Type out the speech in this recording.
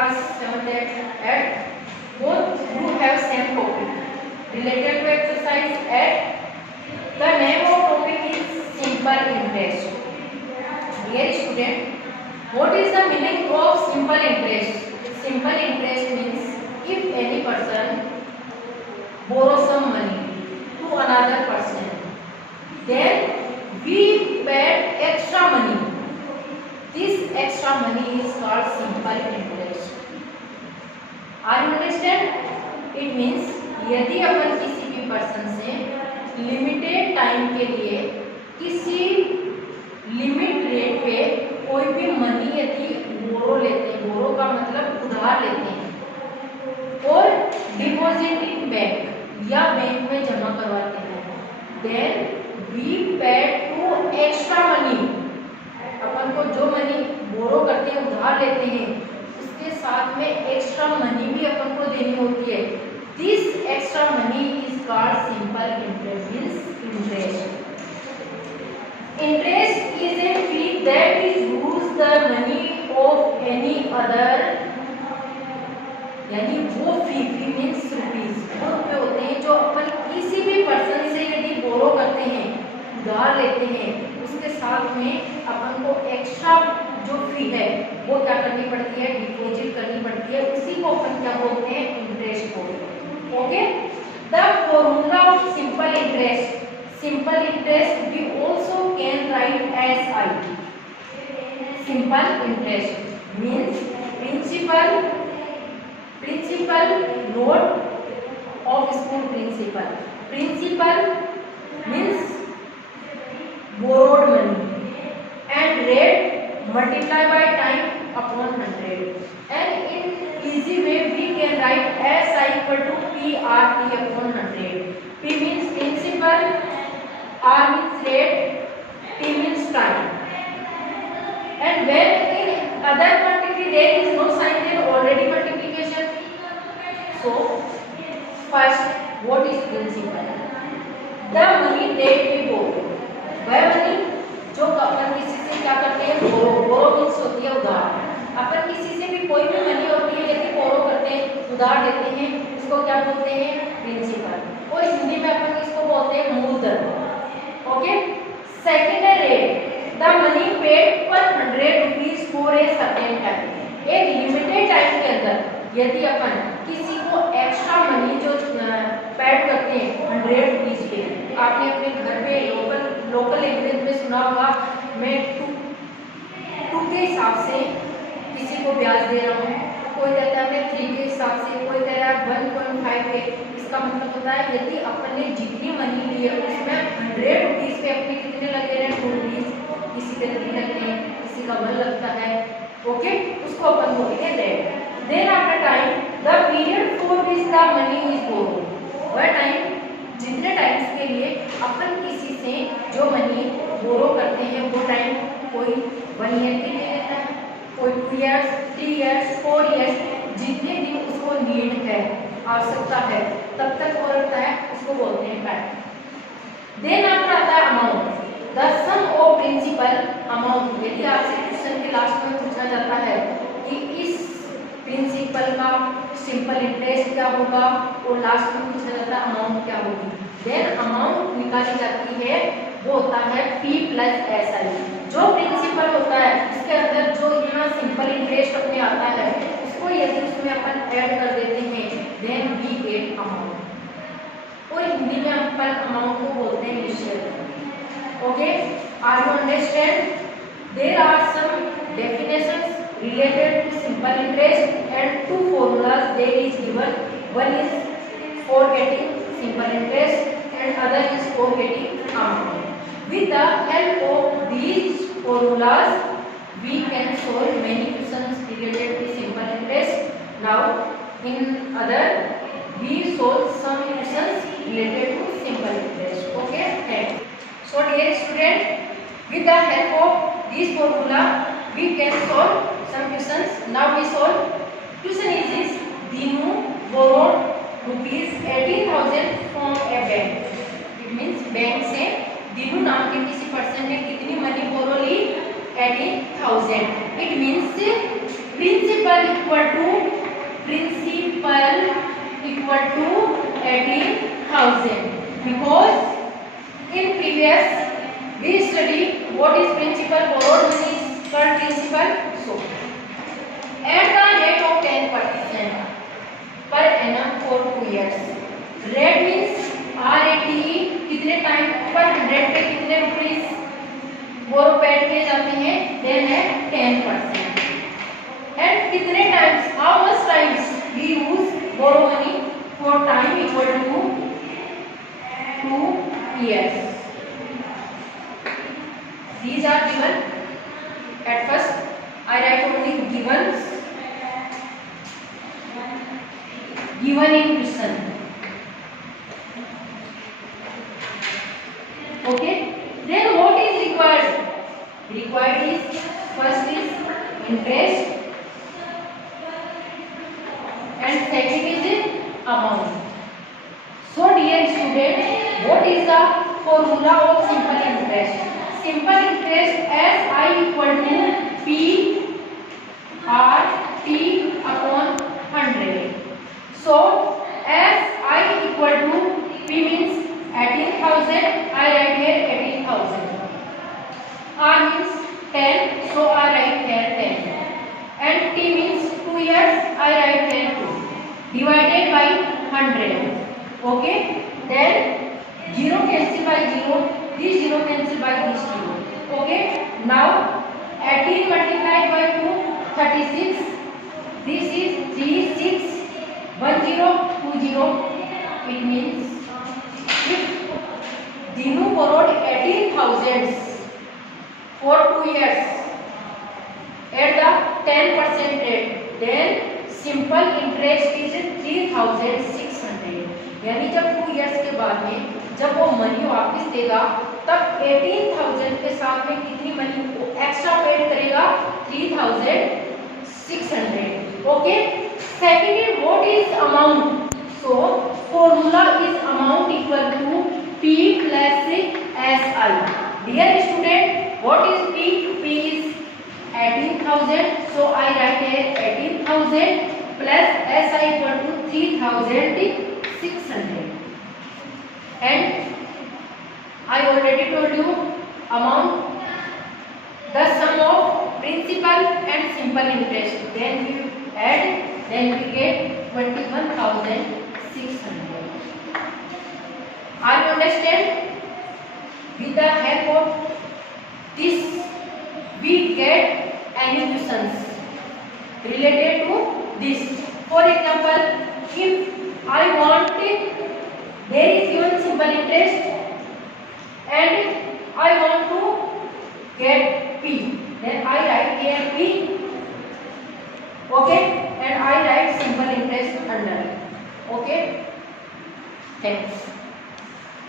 class 7th at both you have same topic related to exercise at the name of topic is simple interest. Dear student, what is the meaning of simple interest? Simple interest means if any person borrows some money to another person, then we paid extra money. This extra money is called simple interest. Are you understand? It means यदि अपन किसी भी पर्सन से limited time के लिए किसी limit rate पे कोई भी मनी यदि बोरो लेते हैं, बोरो का मतलब उधार लेते हैं और डिपॉजिट इन बैंक या बैंक में जमा करवाते हैं, then we paid to extra money. अपन को जो मनी बोरो करते हैं, उधार लेते हैं, उसके साथ में एक्स्ट्रा मनी भी अपन को देनी होती है। This extra money is called simple interest, means interest. Interest is a fee that is use the money of any other, यानी वो फी मींस रुपीज, वो रुपए होते हैं जो अपन किसी भी पर्सन से यदि बोरो करते हैं, उधार लेते हैं, उसके साथ में अपन को एक्स्ट्रा जो फी है वो क्या करनी पड़ती है, डिपॉजिट करनी पड़ती है। उसी को अपन क्या बोलते हैं, इंटरेस्ट बोलते हैं। Okay, the formula of simple interest, simple interest we also can write as I. Simple interest means principal note of school principal. Principal means borrowed money and rate multiply by time upon 100, and in easy way we can write SI equal to PRT upon 100. P means principal, R means rate, T means time, and when in other quantity there is no sign, then already multiplication. So first, what is principal? The money that we borrow, वह मनी जो अपन किसी से क्या करते हैं, बोरो मीन्स होती है उधार। अपन किसी से भी कोई भी मनी होती है यदि बोरो करते हैं, उधार देते हैं, इसको क्या बोलते हैं, प्रिंसिपल, और हिंदी में अपन इसको बोलते हैं मूलधन। ओके, सेकंड है रेट, द मनी पेड पर 100 rupees for a certain time. एक लिमिटेड टाइम के अंदर यदि अपन किसी को एक्स्ट्रा मनी जो पेड करते हैं 100 रुपीज पे, आपने अपने घर पे लोकल लैंग्वेज में सुना होगा, मैं टू के हिसाब से किसी को ब्याज दे रहा हूँ, कोई कहता है मैं 3 के हिसाब से, कोई कह रहा है 1.5 के। इसका मतलब होता है यदि अपन ने जितनी मनी ली है उसमें 100 रुपीज पे अपने कितने लगे रहे, 2 रुपीज, किसी के 3 लगते हैं, किसी का 1 लगता है। ओके, उसको अपन बोलेंगे rate. Then after time the period for which the money is borrowed, वह टाइम जितने टाइम्स के लिए अपन किसी से जो मनी बोरो करते हैं वो टाइम कोई 1 ईयर के लिए लेता है, कोई 2 इयर्स, 3 इयर्स, 4 इयर्स, जितने दिन उसको नीड है, आवश्यकता है, तब तक वो रखता है, उसको बोलते हैं टाइम। देन आफ्टर आता है amount, the sum of principal amount. यदि आपसे क्वेश्चन के लास्ट में पूछा जाता है कि इस प्रिंसिपल का सिंपल इंटरेस्ट क्या होगा, और लास्ट में पूछा जाता है अमाउंट क्या होगी, देन अमाउंट निकाली जाती है, वो होता है P प्लस SI। जो प्रिंसिपल होता है उसके अंदर जो यहाँ सिंपल इंटरेस्ट अपने आता है, उसको यदि उसमें अपन ऐड कर देते हैं, देन वी गेट अमाउंट, और हिंदी में अपन अमाउंट को बोलते हैं निश्चय। Okay, are you understand? There are some definitions related to simple interest and 2 formulas there is given. One is for getting simple interest and other is for getting amount. With the help of these formulas we can solve many questions related to simple interest. Now in other we solve some questions related to simple interest. Okay, so dear student, with the help of this formula we can solve some questions. Now we solve. Question is this: Dinu borrowed rupees 18,000 from a bank. It means bank से दीनू नाम के किसी person ने कितनी money borrow ली, 18,000। It means principal principal equal to 18,000, because in previous we study what is principal, borrowed money is called principal. So at the rate of 10% per annum for 2 years. Rate means RATE, कितने टाइम पर 100 पे कितने रुपीस बोरो पेड किए जाते हैं, देन है 10%. And कितने times, how much times we use borrow money for time equal to 2 years. These are given. At first I write only given in question. Okay, then what is required? Required is, first is interest and second is amount. So dear student, what is the formula of simple interest? Simple interest as I equal to P R T upon 100. So as I equal to P means 18,000, I write here 18,000. R means 10, so I write here 10. And T means 2 years, I write here 2. Divided by 100. Okay. Then 0 cancel by 0. This 0 cancel by this 0. Okay. Now 18 multiplied by 2, 36. This is 3, 6, 1 0, 2 0. It means if Dinu borrowed 18,000 for 2 years at the 10% rate, then simple interest is 3,600. यानी जब 2 years के बाद में जब वो मनी वापस देगा तब 18,000 के साथ में कितनी मनी एक्स्ट्रा पेड करेगा, 3,600. Okay. Second is what is amount. So formula is amount equal to P plus SI. Dear student, what is P? P is 18,000, so I write here 18,000 plus SI equal to 3,600. And I already told you amount, the sum of principal and simple interest. Then we add, then we get 21,600. Are you understand? With the help of this, we get any questions related to this. For example, if I want, there is given simple interest and I want to get P, then I write here P. Okay, and I write simple interest under. Okay, thanks.